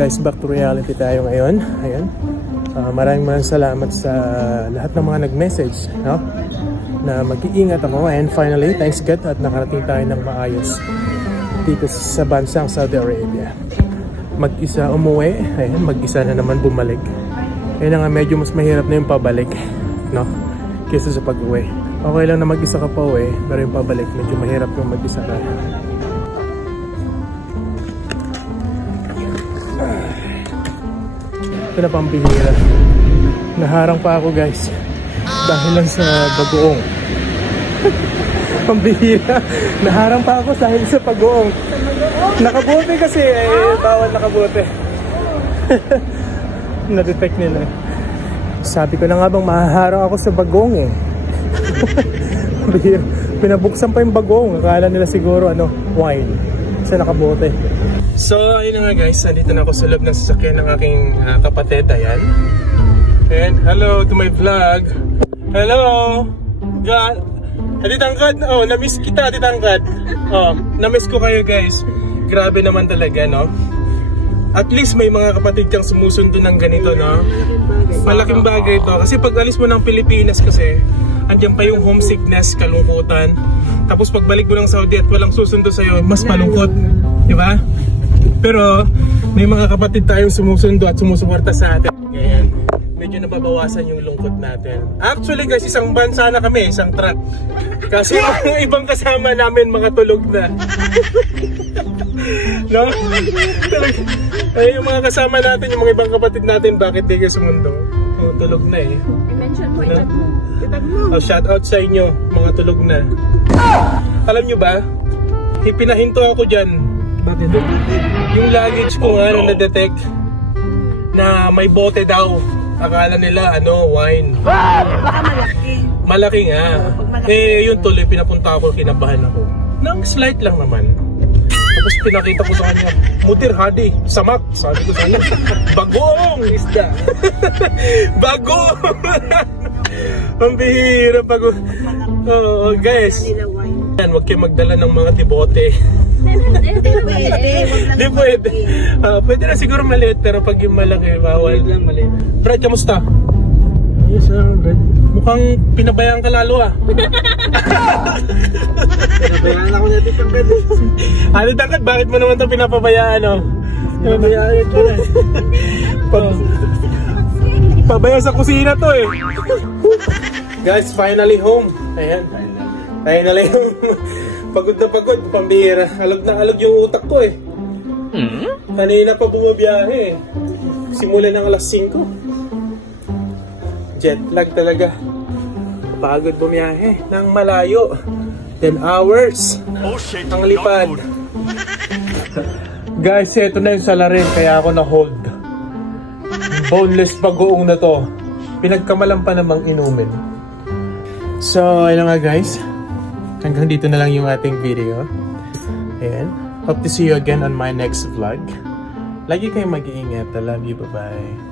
guys, back to reality tayo ngayon. Ayan. Maraming salamat sa lahat ng mga nag-message, no? Na mag-iingat ako. And finally, thanks God, at nakarating tayo ng maayos dito sa bansang Saudi Arabia. Mag-isa umuwi, ayan, mag-isa na naman bumalik. Kaya nga medyo mas mahirap na yung pabalik, no? Kaysa sa pag-uwi. Okay lang na mag-isa ka pa uwi, pero yung pabalik medyo mahirap yung mag-isa ka. Ito na pambihira. Naharang pa ako guys dahil lang sa bagoong. Pambihira. Naharang pa ako dahil sa bagoong. Nakabote kasi bawal nakabote. Na-detect nila. Sabi ko na nga bang mahaharang ako sa bagoong eh. Pambihira. Pinabuksan pa yung bagoong. Akala nila siguro wine sa nakabote. So, ayun na nga guys, nandito na ako sa loob ng sasakyan ng aking kapatid, ayan. And hello to my vlog. Hello! God! Atitangkad! Oh, na-miss kita, Atitangkad. Oh, na-miss ko kayo guys. Grabe naman talaga, no? At least may mga kapatid kang sumusundo ng ganito, no? Malaking bagay ito. Kasi pag alis mo ng Pilipinas kasi, andyan pa yung homesickness, kalungkutan. Tapos pagbalik mo ng Saudi at walang susundo sa'yo, mas malungkot. Diba? Pero may mga kapatid tayong sumusundo at sumusuporta sa atin. Ngayon, medyo nababawasan yung lungkot natin. Actually guys, isang van sana kami, isang truck. Kasi yung ibang kasama namin mga tulog na. No? Ay, yung mga kasama natin, yung mga ibang kapatid natin, bakit di kayo sumundo? Oh, tulog na eh. I-mention mo, itag mo. Oh, shout out sa inyo, mga tulog na. Alam nyo ba, ipinahinto ako dyan. Bakit? Yung luggage ko nga nung na-detect na may bote daw. Akala nila wine. Baka malaki. Malaki nga. Eh yun tuloy, pinapunta ako, kinabahan ako. Nang slight lang naman. Tapos pinakita ko sa kanya, mutir hadi, samak. Sabi ko sa kanya, bagong isda. Bagong. Pambihira pag... Oh, guys. Huwag kayo magdala ng mga tibote. Hindi pwede. Pwede na siguro maliit, pero pag yung malaki, bawal. Fred, kamusta? Ayos Red. Mukhang pinabayaan ka lalo Pinabayaan ako natin pang Fred. Tangkad, bakit mo naman ito pinapabayaan Pinabayaan ito Pabayaan sa kusina to eh. Guys, finally home. Ayan. Finally home. Pagod na pagod, pambihira. Alog na alog yung utak ko eh. Kanina pa bumabiyahe eh. Simula ng alas 5. Jet lag talaga. Pagod bumiyahe ng malayo. 10 hours. Ang lipad. Guys, ito na yung salarin kaya ako na-hold. Boneless bagoong na to. Pinagkamalan pa namang inumin. So, ayun nga guys. Hanggang dito na lang yung ating video. Ayan. Hope to see you again on my next vlog. Lagi kayong mag-iingat. I love you. Bye-bye.